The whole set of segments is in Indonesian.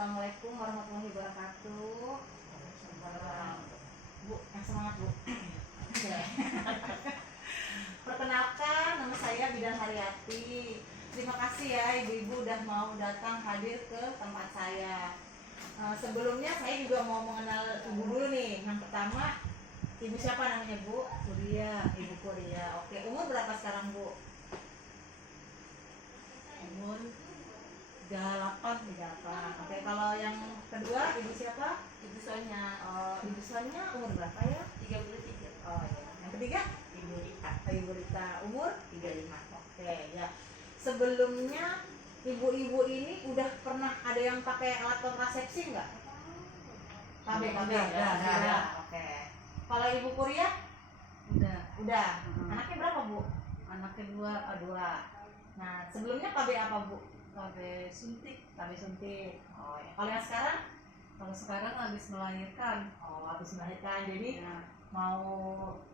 Assalamualaikum warahmatullahi wabarakatuh. Bu, yang semangat Bu. Perkenalkan, nama saya Bidan Haryati. Terima kasih ya ibu-ibu udah mau datang hadir ke tempat saya. Sebelumnya saya juga mau mengenal ibu dulu nih. Yang pertama, ibu siapa namanya Bu? Kuria, Ibu Kuria. Oke, umur berapa sekarang Bu? Umur 38. Oke, kalau yang kedua ibu siapa? Ibu Sonya. Ibu Sonya umur berapa ya? 33. Oh ya. Yang ketiga? Ibu Rita. Ibu Rita umur 35. Oke ya. Sebelumnya ibu-ibu ini udah pernah ada yang pakai alat kontrasepsi nggak? Udah. Oke. Kalau Ibu Kuria? Udah. Anaknya berapa Bu? Anaknya Dua. Nah sebelumnya KB apa Bu? KB suntik. KB suntik. Oh ya. Kalau yang sekarang? Kalau sekarang habis melahirkan. Oh habis melahirkan. Jadi Ya. mau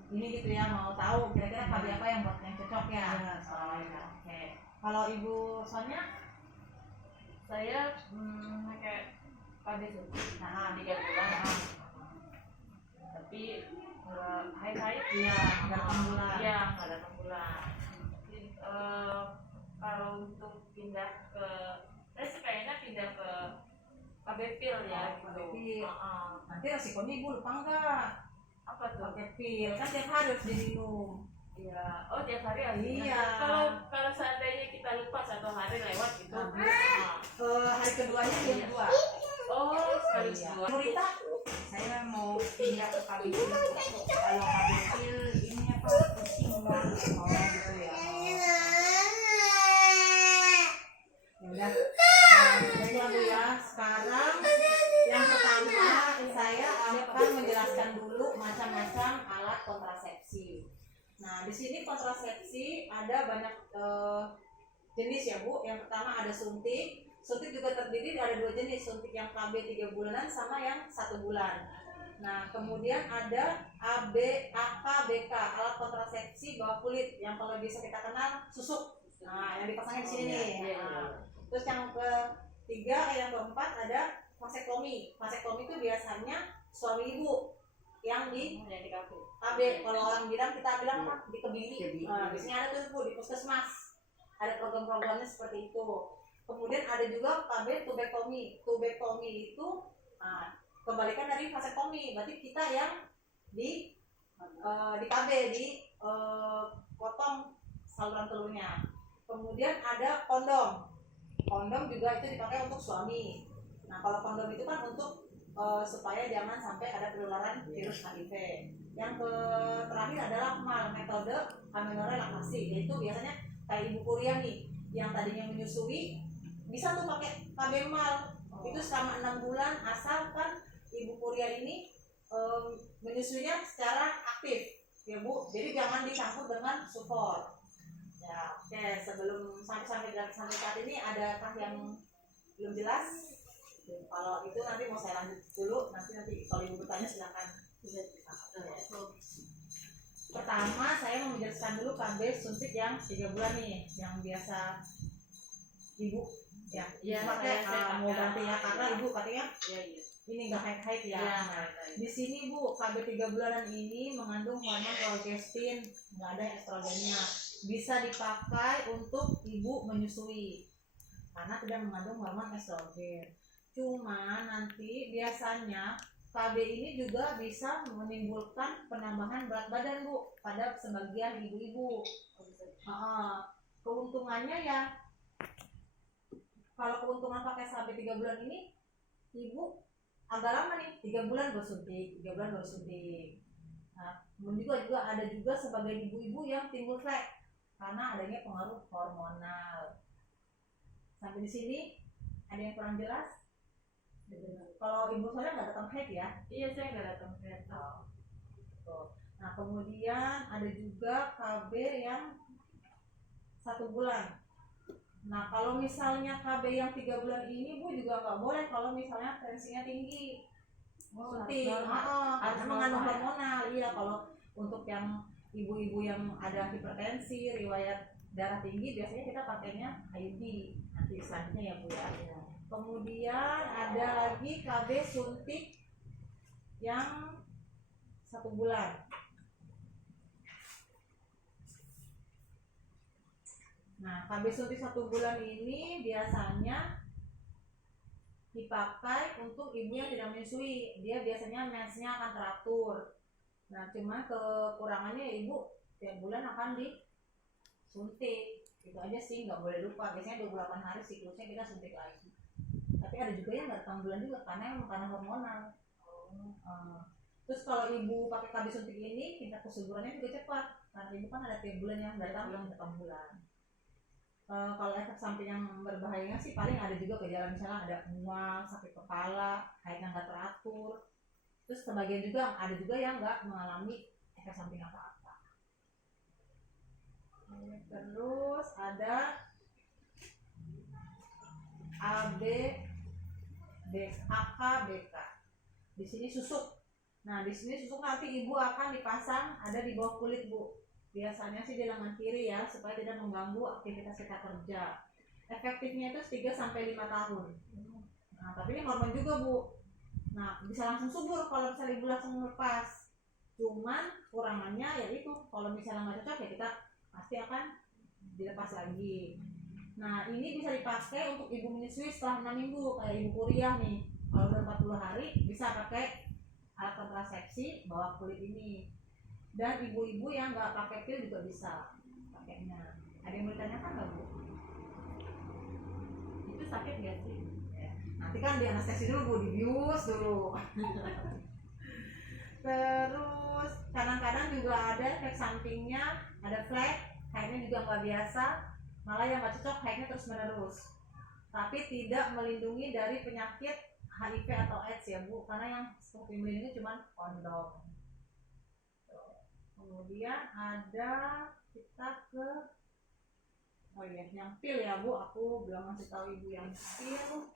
ini gitu ya, mau tahu kira-kira KB apa yang buat yang cocok ya? Ya, Oh ya. Oke. Kalau Ibu Sonya? Saya pakai KB suntik. Nah, 3 bulan. Tapi haid-haid iya, nggak 8 bulan. Iya, nggak datang bulan. Kalau untuk pindah ke, saya sih kayaknya pindah ke KB pil ya, Oh, gitu. KB pil. Heeh. Nanti resikonya Ibu lupa nggak? Apa tuh? Pakai pil, kan tiap hari harus diminum. Iya. Oh, tiap hari harus. Iya. Kalau seandainya kita lupa 1 hari lewat gitu. Hari keduanya dia kedua. Oh, sekali Iya. dua. Ibu Rita? Saya mau pindah ke KB pil. Kalau KB pil ini apa pusing banget. Oh gitu ya. Ya udah. Baiklah Bu ya. Sekarang yang pertama saya akan menjelaskan dulu macam-macam alat kontrasepsi. Nah di sini kontrasepsi ada banyak jenis ya Bu. Yang pertama ada suntik. Suntik juga terdiri dari 2 jenis, suntik yang KB 3 bulanan sama yang 1 bulan. Nah, kemudian ada AKBK, alat kontrasepsi bawah kulit yang kalau bisa kita kenal susuk. Nah, yang dipasangnya di sini nih. Nah, terus yang ketiga, yang keempat ada vasektomi. Vasektomi itu biasanya suami ibu yang di KB. Kalau orang bilang kita bilang apa? Dikebiri. Nah, biasanya ada tuh Bu di puskesmas. Ada program-programnya seperti itu. Kemudian ada juga KB tubektomi. Tubektomi itu kebalikan dari vasektomi. Berarti kita yang di KB potong saluran telurnya. Kemudian ada kondom. Kondom juga itu dipakai untuk suami. Nah kalau kondom itu kan untuk supaya jangan sampai ada penularan virus HIV. Yang terakhir adalah metode amenorelaksasi, yaitu biasanya kayak Ibu Kuria nih yang tadinya menyusui bisa tuh pakai KB mal. Itu selama 6 bulan asalkan Ibu Kuria ini menyusuinya secara aktif ya Bu. Jadi jangan dicampur dengan sufor. Ya, oke, sebelum sampai saat ini adakah yang belum jelas? Kalau itu nanti mau saya lanjut dulu, nanti kalau Ibu bertanya silakan. Pertama saya mau menjelaskan dulu KB suntik yang 3 bulan nih, yang biasa Ibu ya pakai. Mau ganti ya karena Ibu katanya ini nggak haid ya. Di sini Bu, KB 3 bulanan ini mengandung hormon progestin, nggak ada estrogennya. Bisa dipakai untuk ibu menyusui karena tidak mengandung hormon estrogen. Cuma nanti biasanya KB ini juga bisa menimbulkan penambahan berat badan Bu pada sebagian ibu-ibu. Keuntungannya ya, kalau keuntungan pakai KB 3 bulan ini, ibu agak lama nih, 3 bulan baru suntik, 3 bulan baru suntik. Nah, juga ada juga sebagai ibu-ibu yang timbul flek karena adanya pengaruh hormonal. Sampai di sini ada yang kurang jelas? Kalau Ibu Sonya nggak datang haid ya? Iya, saya nggak datang haid. Nah, kemudian ada juga KB yang 1 bulan. Nah, kalau misalnya KB yang 3 bulan ini Bu juga nggak boleh kalau misalnya tensinya tinggi. Suntik, karena mengandung hormonal. Iya, kalau untuk yang ibu-ibu yang ada hipertensi, riwayat darah tinggi, biasanya kita pakainya IUD. Nanti selanjutnya ya Bu ya. Kemudian ada lagi KB suntik yang 1 bulan. Nah, KB suntik 1 bulan ini biasanya dipakai untuk ibu yang tidak menyusui. Dia biasanya mensnya akan teratur. Nah, cuma kekurangannya ibu tiap bulan akan disuntik. Itu aja sih, nggak boleh lupa. Biasanya 28 hari siklusnya kita suntik lagi. Tapi ada juga yang nggak 8 bulan juga karena hormonal. Terus kalau ibu pakai KB suntik ini, tingkat kesuburannya juga cepat. Karena ibu kan ada tiap bulan yang datang 8 bulan. Kalau efek samping yang berbahayanya sih paling ada juga gejala, misalnya ada mual, sakit kepala, haidnya nggak teratur. Terus sebagian juga ada juga yang nggak mengalami efek samping apa-apa. Terus ada AKBK. Di sini susuk. Nah, di sini susuk nanti ibu akan dipasang ada di bawah kulit, Bu. Biasanya sih di lengan kiri ya, supaya tidak mengganggu aktivitas kita kerja. Efektifnya itu 3-5 tahun. Nah, tapi ini hormon juga, Bu. Nah, bisa langsung subur kalau misalnya ibu langsung lepas. Cuman kurangannya yaitu kalau misalnya nggak cocok ya kita pasti akan dilepas lagi. Nah, ini bisa dipakai untuk ibu menyusui setelah 6 minggu, kayak ibu kuliah nih. Kalau udah 40 hari bisa pakai alat kontrasepsi bawah kulit ini. Dan ibu-ibu yang nggak pakai pil juga bisa pakainya. Ada yang mau ditanyakan nggak, Bu? Itu sakit nggak sih? Nanti kan di anestesi dulu, Bu, dibius dulu. Terus kadang-kadang juga ada efek sampingnya, ada flek, haidnya juga nggak biasa, malah yang nggak cocok haidnya terus menerus. Tapi tidak melindungi dari penyakit HIV atau AIDS ya, Bu, karena yang seperti melindungi cuma kondom. Kemudian ada kita ke yang pil ya, Bu. Aku belum ngasih tahu ibu yang pil.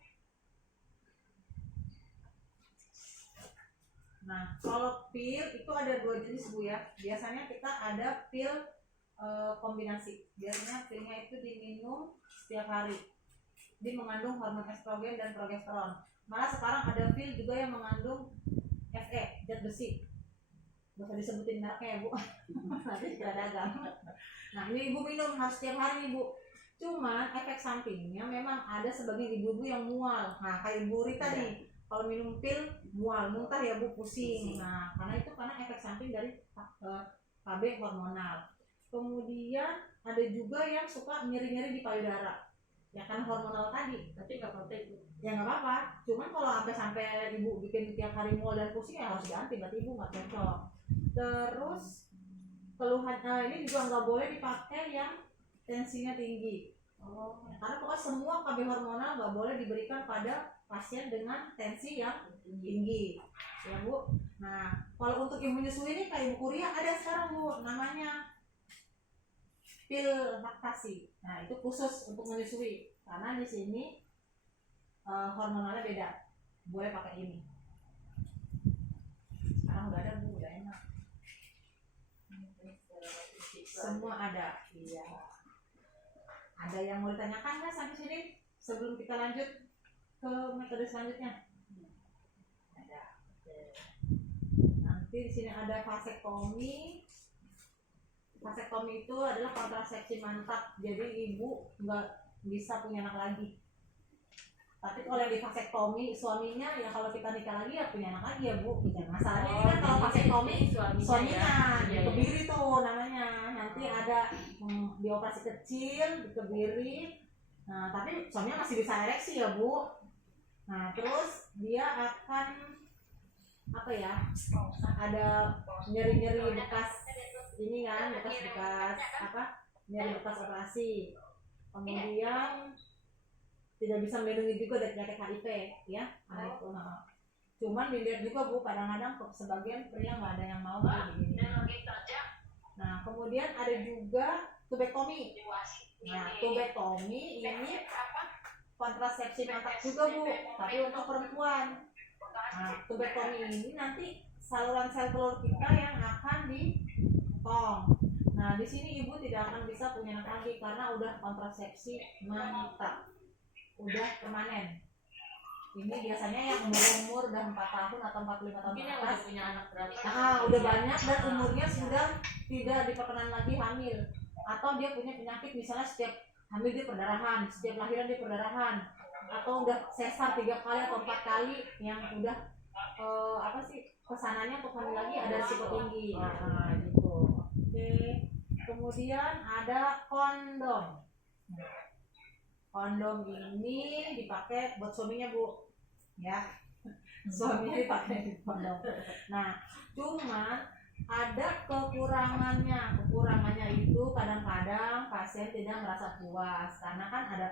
Nah, kalau pil itu ada 2 jenis, Bu ya. Biasanya kita ada pil kombinasi. Biasanya pilnya itu diminum setiap hari. Dia mengandung hormon estrogen dan progesteron. Malah sekarang ada pil juga yang mengandung Fe, zat besi. Bisa disebutin mereknya ya, Bu. Nanti tidak dagang. Nah, ini ibu minum harus setiap hari, Bu. Cuman efek sampingnya memang ada sebagian ibu-ibu yang mual. Nah, kayak Ibu Rita nih, kalau minum pil mual, muntah ya, Bu, pusing. Nah, karena efek samping dari KB hormonal. Kemudian ada juga yang suka nyeri-nyeri di payudara. Ya kan hormonal tadi. Tapi nggak apa-apa itu. Ya nggak apa-apa. Cuman kalau sampai ibu bikin tiap hari mual dan pusing ya harus ganti, berarti ibu nggak cocok. Terus keluhan ini juga nggak boleh dipakai yang tensinya tinggi. Karena pokoknya semua KB hormonal nggak boleh diberikan pada pasien dengan tensi yang tinggi, ya, Bu. Nah, kalau untuk ibu menyusui ini kayak ibu kuliah ada sekarang, Bu, namanya pil laktasi. Nah, itu khusus untuk menyusui karena di sini hormonalnya beda. Boleh pakai ini. Sekarang udah ada, Bu, udah enak. Semua ada. Iya. Ada yang mau ditanyakan nggak sampai sini sebelum kita lanjut ke metode selanjutnya? Ada. Nanti di sini ada vasektomi. Vasektomi itu adalah kontrasepsi mantap. Jadi ibu nggak bisa punya anak lagi. Tapi kalau yang di vasektomi suaminya ya kalau kita nikah lagi ya punya anak lagi ya, Bu. Masalahnya ini kan kalau vasektomi suaminya ya. dikebiri tuh namanya. Nanti ada dioperasi kecil, dikebiri. Nah, tapi suaminya masih bisa ereksi ya, Bu. Nah, terus dia akan apa ya? Ada nyeri-nyeri bekas ini kan, bekas apa? Nyeri bekas operasi. Kemudian tidak bisa melindungi juga dari penyakit HIV ya. Nah, itu. Cuman dilihat juga, Bu, kadang-kadang sebagian pria nggak ada yang mau begini. Nah, kemudian ada juga tubektomi. Nah, tubektomi ini kontrasepsi mantap juga, Bu, tapi untuk perempuan. Nah, tubektomi ini nanti saluran sel telur kita yang akan dipotong. Nah, di sini ibu tidak akan bisa punya anak lagi karena udah kontrasepsi mantap, udah permanen. Ini biasanya yang umur udah 4 tahun atau 45 tahun Mungkin ke yang atas. udah punya anak berapa? Udah banyak dan umurnya sudah tidak diperkenan lagi hamil, atau dia punya penyakit misalnya setiap hamil dia perdarahan, setiap lahiran dia perdarahan, atau udah sesar 3 kali atau 4 kali yang udah kesananya untuk hamil lagi ada risiko tinggi. Nah, gitu. Oke. Kemudian ada kondom. Kondom ini dipakai buat suaminya, Bu. Ya. Suaminya dipakai di kondom. Nah, cuman ada kekurangannya. Kekurangannya itu kadang-kadang pasien tidak merasa puas karena kan ada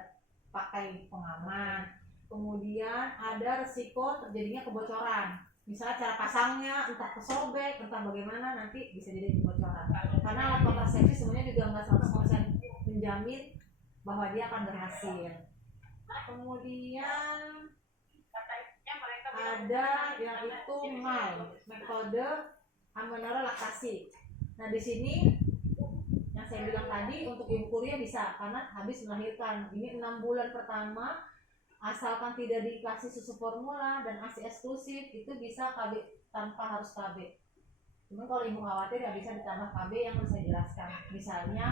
pakai pengaman. Kemudian ada resiko terjadinya kebocoran. Misalnya cara pasangnya entah kesobek, entah bagaimana, nanti bisa jadi kebocoran. Karena alat kontrasepsi sebenarnya juga nggak 100% menjamin bahwa dia akan berhasil. Kemudian ada yang itu metode amenorrhea laktasi. Nah, di sini yang saya bilang tadi untuk ibu kuria bisa karena habis melahirkan. Ini 6 bulan pertama asalkan tidak dikasih susu formula dan ASI eksklusif itu bisa KB tanpa harus KB. Cuman kalau ibu khawatir ya bisa ditambah KB yang harus saya jelaskan. Misalnya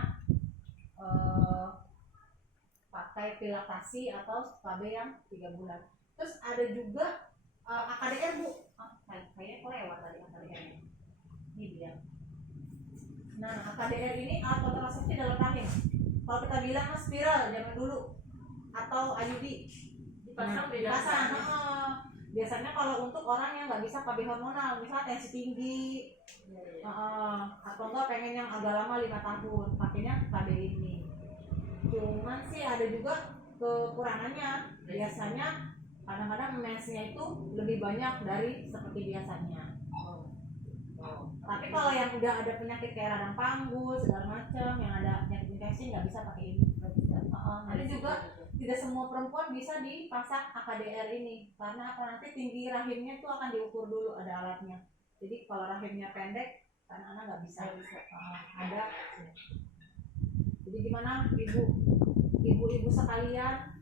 pakai pil laktasi atau KB yang 3 bulan. Terus ada juga AKDR, Bu. Kayaknya kelewat tadi AKDR. Ini dia. Nah, AKDR ini alat kontrasepsi dalam rahim. Kalau kita bilang spiral zaman dulu atau IUD Dipasang beda. dipasang. Biasanya kalau untuk orang yang nggak bisa KB hormonal, misalnya tensi tinggi, atau enggak pengen yang agak lama 5 tahun, pakainya KB ini. Cuman sih ada juga kekurangannya. Biasanya kadang-kadang mensnya itu lebih banyak dari seperti biasanya. Tapi kalau yang udah ada penyakit kayak radang panggul segala macam, yang ada penyakit infeksi nggak bisa pakai ini. Ada juga tidak semua perempuan bisa dipasang AKDR ini karena apa, nanti tinggi rahimnya itu akan diukur dulu, ada alatnya. Jadi kalau rahimnya pendek, anak-anak nggak bisa. Ada. Jadi gimana ibu-ibu sekalian?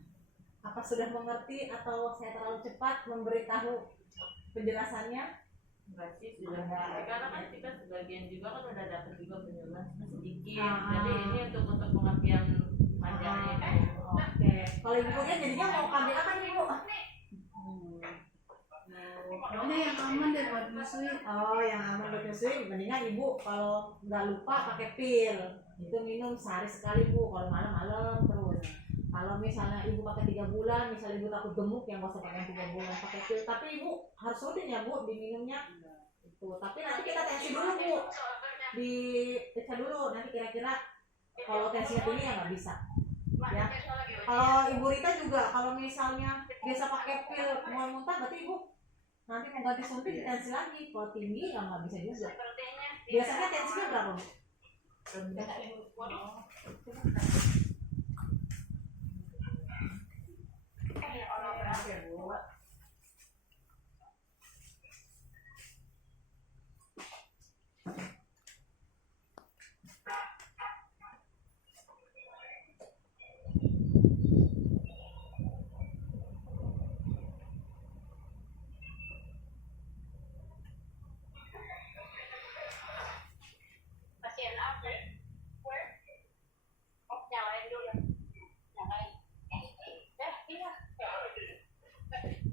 Apa sudah mengerti atau saya terlalu cepat memberitahu penjelasannya? Enggak sih, sudah karena kan kita sebagian juga kan udah dapat juga penjelasan sedikit. Ah. Jadi ini untuk pengertian panjangnya kan. Oke. Kalau ibu kuria jadinya mau KB apa nih, Bu? Pokoknya yang aman deh buat nyusui. Oh, yang aman buat nyusui. Mendingan ibu kalau nggak lupa pakai pil. Itu minum sehari sekali, Bu. Kalau malam-malam terus. Kalau misalnya ibu pakai 3 bulan, misalnya ibu takut gemuk, yang nggak usah pakai 3 bulan pakai pil. Tapi ibu harus rutin ya, Bu, diminumnya. Itu. Tapi nanti kita tensi dulu, Bu. Diperiksa dulu. Nanti kira-kira kalau tensinya tinggi ya nggak bisa. Ya. Kalau Ibu Rita juga, kalau misalnya biasa pakai pil mau muntah, berarti ibu nanti mau ganti suntik tensi lagi. Kalau tinggi ya nggak bisa juga. Biasanya tensinya berapa, Bu?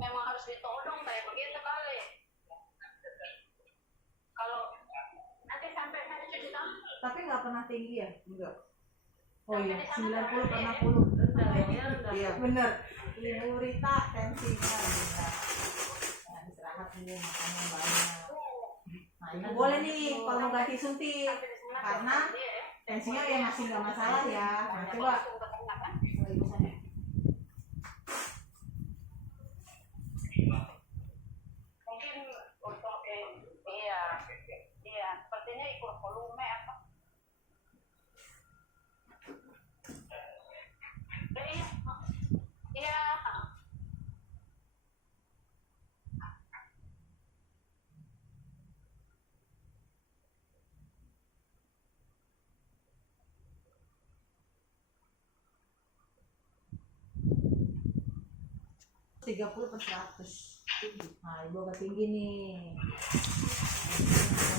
Memang harus ditodong kayak begitu kali. Kalau nanti sampai hari cuci tangan. Tapi nggak pernah tinggi ya? Enggak. Oh iya, 90 pernah 10. Iya. Bener. Ibu Rita tensinya rendah. Nah, istirahat dulu, makan yang banyak. Nah, ibu boleh nih kalau ganti suntik karena tensinya ya masih nggak masalah ya. Nah, coba ibu sana. Mungkin untuk iya sepertinya ikut volume apa. Iya. 30/100. Nah, ibu agak tinggi nih.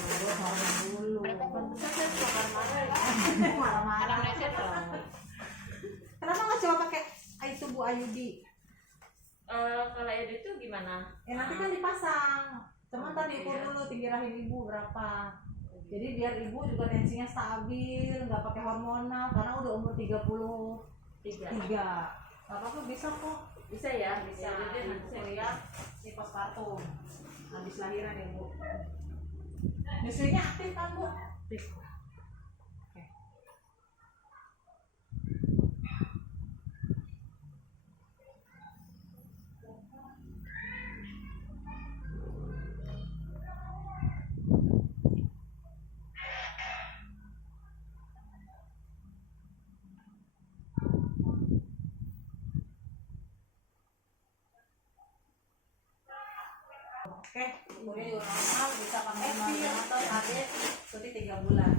Ibu hormon dulu. Pantesan saya suka marah-marah ya. Marah-marah. Anamnesis loh. Kenapa nggak coba pakai itu Bu Ayudi? Kalau Edo itu gimana? Nanti kan dipasang. Cuma ntar diukur dulu tinggi rahim ibu berapa. Jadi biar ibu juga tensinya stabil, nggak pakai hormonal karena udah umur 33. Apa-apa bisa kok. Bisa ya, Bisa. Jadi Ibu kuliah di postpartum. Habis lahiran ya Bu. Nyusunya aktif kan Bu? Aktif. Oke. Oke, umurnya juga normal, bisa pakai pil atau KB suntik 3 bulan.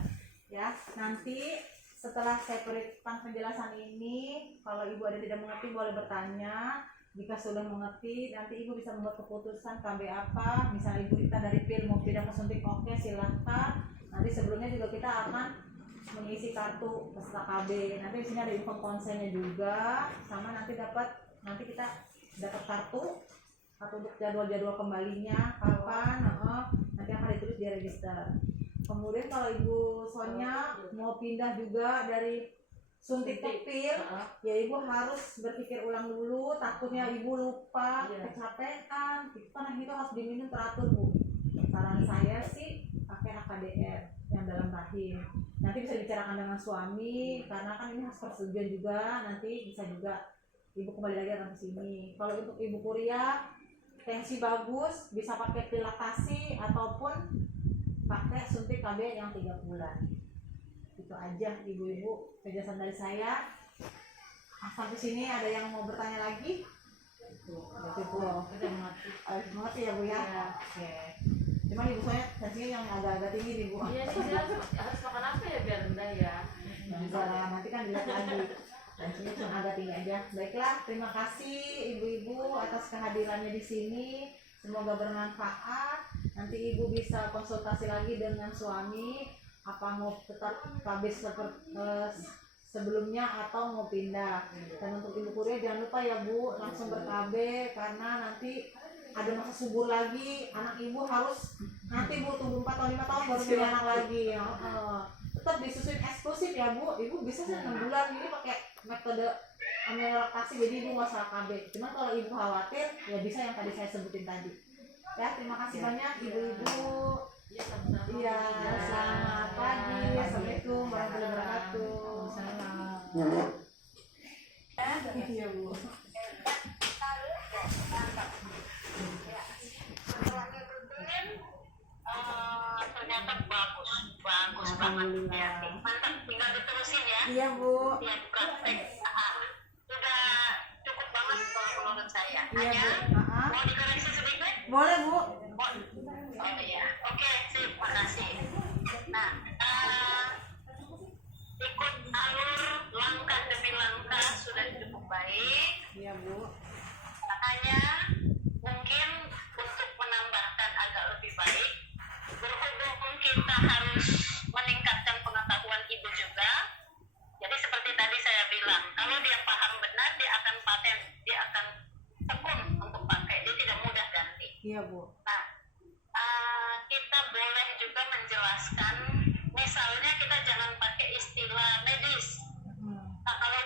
Ya, nanti setelah saya berikan penjelasan ini, kalau ibu ada tidak mengerti boleh bertanya. Jika sudah mengerti, nanti ibu bisa membuat keputusan KB apa. Misalnya ibu kita dari pil mau pindah ke suntik, oke silahkan. Nanti sebelumnya juga kita akan mengisi kartu peserta KB. Nanti di sini ada info konsennya juga, sama nanti kita dapat kartu atau untuk jadwal-jadwal kembalinya kapan, nanti akan ditulis di register. Kemudian kalau Ibu Sonia mau pindah juga dari suntik ke pil, ya Ibu harus berpikir ulang dulu, takutnya Ibu lupa, kecapean, itu kan itu harus diminum teratur Bu. Saran saya sih pakai HKDR yang dalam rahim. Nanti bisa bicarakan dengan suami, karena kan ini harus persetujuan juga, nanti bisa juga Ibu kembali lagi datang ke sini. Kalau untuk Ibu kuliah tensi bagus, bisa pakai pil laktasi ataupun pakai suntik KB yang 3 bulan. Itu aja ibu-ibu penjelasan dari saya. Sampai sini ada yang mau bertanya lagi? Berarti Bu udah mengerti ya Bu ya. Oke. Cuma ibu saya tensinya yang agak-agak tinggi nih Bu. Iya, ini harus makan apa ya biar rendah ya? Nanti kan dilihat lagi. Tensinya cuma agak tinggi aja. Baiklah, terima kasih ibu-ibu atas kehadirannya di sini. Semoga bermanfaat. Nanti ibu bisa konsultasi lagi dengan suami. Apa mau tetap KB seperti sebelumnya atau mau pindah. Dan untuk ibu kuliah jangan lupa ya Bu, langsung ber-KB karena nanti ada masa subur lagi. Anak ibu harus nanti Bu tunggu 4 tahun 5 tahun baru punya anak lagi. Tetap disusuin eksklusif ya Bu. Ibu bisa sih 6 bulan ini pakai metode laktasi, jadi ibu nggak salah KB. Cuma kalau ibu khawatir ya bisa yang tadi saya sebutin tadi. Ya, terima kasih banyak ibu-ibu. Iya, sama-sama. Iya, selamat pagi. Assalamualaikum warahmatullahi wabarakatuh. Iya Bu. Ternyata bagus banget ya. Mantap, tinggal diterusin ya. Iya Bu. Ya, praktek. Sudah cukup banget kalau menurut saya. Iya Hanya Bu. mau dikoreksi sedikit? Boleh Bu. Oh iya, oke, sip, makasih. Nah, ikut alur langkah demi langkah sudah cukup baik. Iya Bu. Makanya mungkin untuk menambahkan agak lebih baik, berhubung kita harus meningkatkan pengetahuan ibu juga. Jadi seperti tadi saya bilang, kalau dia paham benar, dia akan paten, dia akan tekun untuk pakai, dia tidak mudah ganti. Iya Bu. Nah, kita boleh juga menjelaskan, misalnya kita jangan pakai istilah medis. Nah, kalau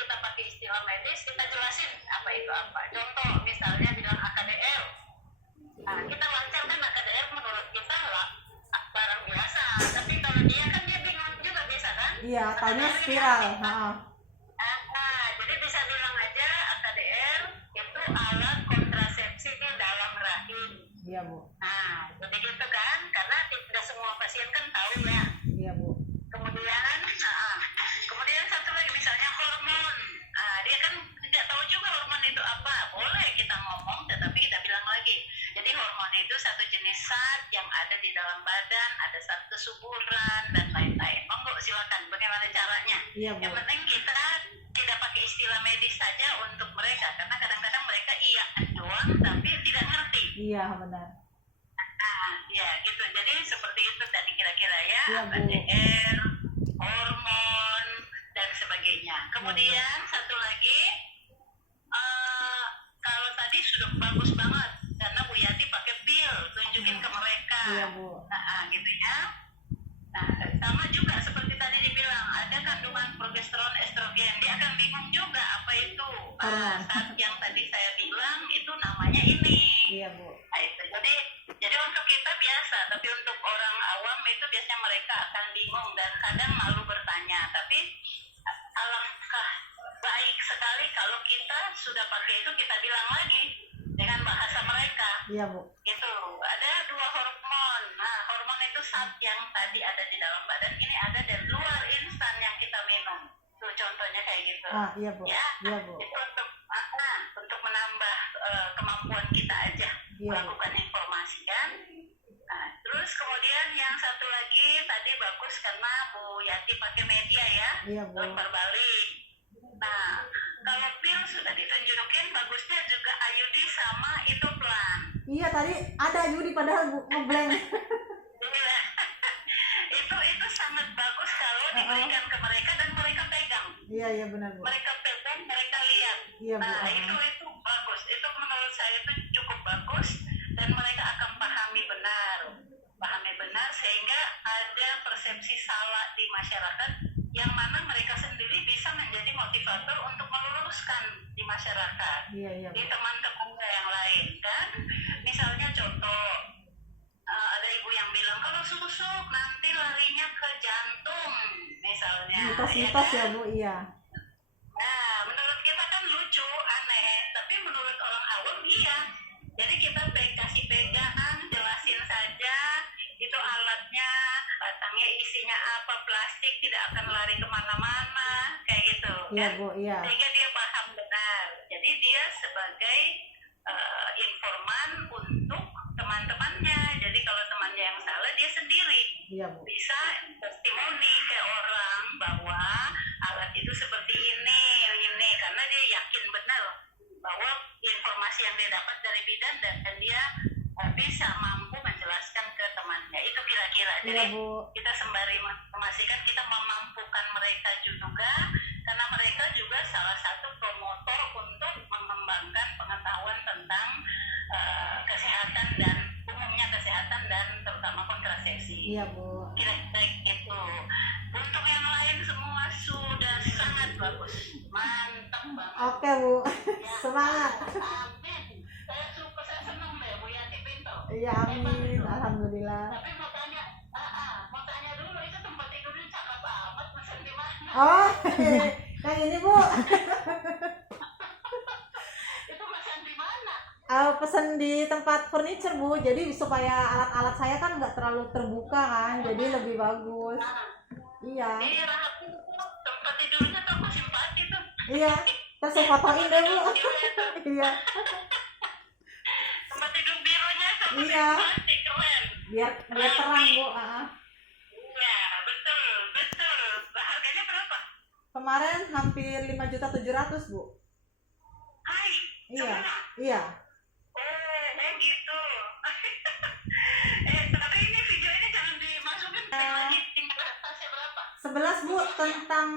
kita pakai istilah medis, kita jelasin apa itu apa. Contoh, misalnya bilang AKDL. Nah, kita lancarkan AKDL menurut kita lah barang biasa. Tapi kalau dia kan dia bingung juga bisa kan? Iya, tanya spiral. Jadi bisa bilang aja AKDL itu alat kontrasepsi di dalam rahim. Iya Bu. Nah, jadi gitu kan, karena tidak semua pasien kan tahu ya. Iya Bu. Kemudian satu lagi misalnya hormon. Dia kan tidak tahu juga hormon itu apa. Boleh kita ngomong, tetapi kita bilang lagi. Jadi hormon itu satu jenis zat yang ada di dalam badan, ada zat kesuburan dan lain-lain. Monggo silakan. Bagaimana caranya? Iya Bu. Yang penting kita tidak pakai istilah medis saja untuk mereka, karena kadang-kadang mereka iya tapi tidak ngerti. Iya benar. Nah, ya gitu. Jadi seperti itu tadi kira-kira ya, Iya, Bu. AKDR, hormon dan sebagainya. Kemudian satu lagi, kalau tadi sudah bagus banget karena Bu Yati pakai pil, tunjukin ke mereka. Iya Bu. Nah, gitu ya. Nah, sama juga seperti tadi dibilang, ada kandungan progesteron, estrogen. Dia akan bingung juga apa itu. Hormon. Saat yang tadi saya bilang itu namanya ini. Iya Bu. Nah, itu. Jadi untuk kita biasa, tapi untuk orang awam itu biasanya mereka akan bingung dan kadang malu bertanya. Tapi alangkah baik sekali kalau kita sudah pakai itu kita bilang lagi dengan bahasa mereka. Iya Bu. Gitu. Ada 2 hormon. Nah, hormon itu zat yang tadi ada di dalam badan ini ada dari luar instan yang kita minum. Tuh contohnya kayak gitu. Iya Bu. Ya, Iya Bu. itu untuk menambah kemampuan kita aja Iya, Bu. melakukan informasi kan. Nah, terus kemudian yang satu lagi tadi bagus karena Bu Yati pakai media ya, Iya Bu. dokter balik. Nah, kalau pil sudah ditunjukin, bagusnya juga IUD sama itu plan. Iya tadi ada Yudi padahal Bu ngeblank. itu sangat bagus kalau diberikan ke mereka dan mereka pegang. Iya benar Bu. Mereka pegang, mereka lihat. Iya Bu. Nah, itu bagus. Itu menurut saya itu cukup bagus dan mereka akan pahami benar sehingga ada persepsi salah di masyarakat yang mana mereka sendiri bisa menjadi motivator untuk meluruskan di masyarakat, Iya di Bu. teman-teman yang lain kan. Misalnya contoh, ada ibu yang bilang kalau susu nanti larinya ke jantung misalnya. Mitos-mitos ya kan? Bu. Iya. Nah, menurut kita kan lucu, aneh, tapi menurut orang awam iya. Jadi kita kasih pegangan, jelasin saja itu alatnya, batangnya isinya apa, plastik tidak akan lari kemana-mana, kayak gitu. Iya Kan? Bu. Iya. Sehingga dia paham benar. Jadi dia sebagai informan untuk teman-temannya. Jadi kalau temannya yang salah, dia sendiri Iya Bu. bisa testimoni ke orang bahwa alat itu seperti ini karena dia yakin benar bahwa informasi yang dia dapat dari bidan dan dia bisa mampu menjelaskan ke temannya. Itu kira-kira. Iya Jadi Bu. kita sembari memastikan kita memampukan mereka juga karena mereka juga salah satu promotor untuk mengembangkan pengetahuan tentang kesehatan dan umumnya kesehatan dan terutama kontrasepsi. Iya Bu. Kira-kira itu. Untuk yang lain semua sudah sangat bagus, mantap banget. Oke Bu. Ya, Semangat. Amin. Saya senang deh Bu Yati Pinto. Iya amin. Alhamdulillah. Tapi mau tanya dulu itu tempat tidurnya cakep amat, pesan di mana? Oh, yang ini Bu. Itu pesan di mana? Pesen di tempat furniture Bu. Jadi supaya alat-alat saya kan nggak terlalu terbuka kan, jadi lebih bagus. Iya. Ini rapi tempat tidurnya tuh aku simpati tuh. Iya. Terus saya fotoin deh Bu. Iya. Tempat tidur birunya sama Iya. simpati, keren. Biar terang Bu. Ya, betul. Harganya berapa? Kemarin hampir 5.700.000 Bu. Hai. Iya. Semua? Iya. Oh gitu. Tapi ini video ini jangan dimasukin lagi tingkat atasnya berapa? 11 Bu tentang